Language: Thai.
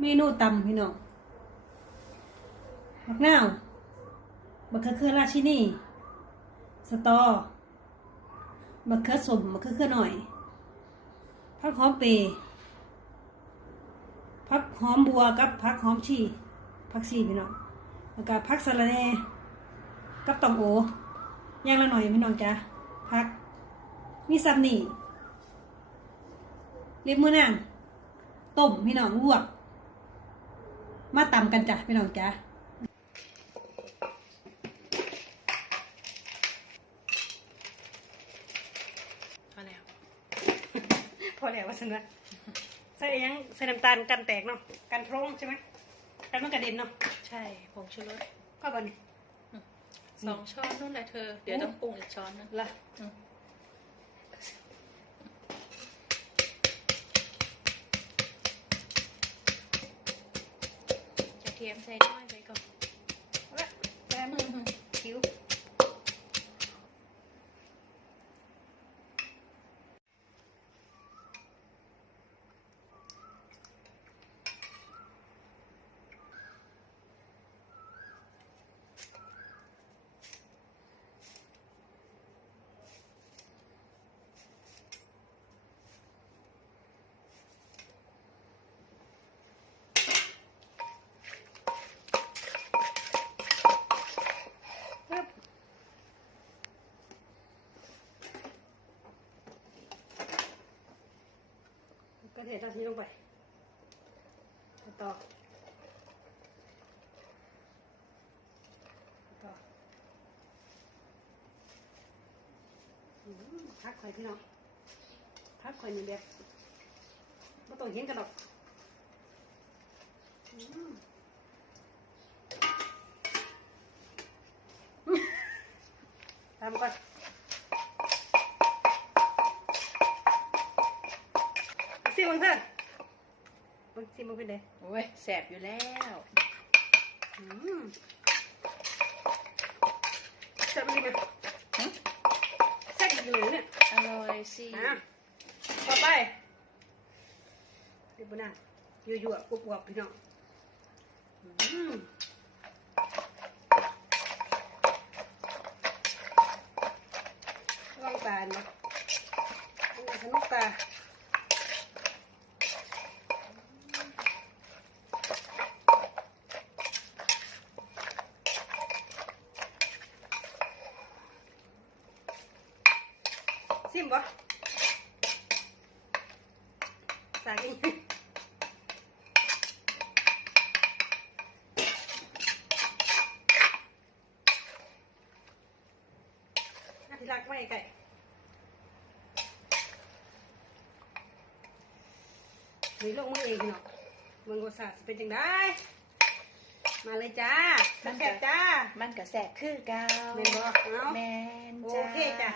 เมนูตำพี่น้องมักนาวมะเขือเขือราชินีสตอมะเขือสมมะเขือเขือหน่อยผักหอมเปยผักหอมบัวกับผักหอมชีผักชีพี่น้องแล้วก็ผักสะระแหน่กับตองโอย่างละหน่อยพี่น้องจ้ะผักมีซับนี่เรียบมือนางต้มพี่น้องลวก มาตำกันจ้ะพี่น้องจ้ะพอแล้ว พอแล้วว่าสันวะใส่ยังใส่น้ำตาลกันแตกเนาะกันโพรงใช่ไหมกันมันกระเด็นเนาะใช่ผงชูรสก็บอนี่สองช้อนนู่นแหละเธอ เดี๋ยวต้องปรุงอีกช้อนนึงละ อืมกระเทียมใส่น้อยไปก่อน เอาละแต้มคิ้วปึ๊บ กระเทียมทิ้งลงไปต่อต่ออืมพักข่อยพี่น้องพักข่อยนี่แบบไม่ต้องเห็นกันหรอกทำก่อน ซิมึงเถอะมึงซิมึงเป็นไงโอ้ยแสบอยู่แล้วอืมแซ่บจริงอะหึแซ่บจริงเลยเนี่ยอร่อยสิอะต่อไปเดี๋ยวบนน่ะยั่วๆกวบๆพี่น้องอืมลองตาเนาะสนุกตา ซิมบ่สากินน่าที่รักไม่ไก่หรือลงมือเองเนาะมึงก็สาสิเป็นจังได้ มาเลยจ้าแซ่บๆจ้า มันก็แสบคือเกาแม่นบ่เอ้าแมนโอจ้า เคจ้ะ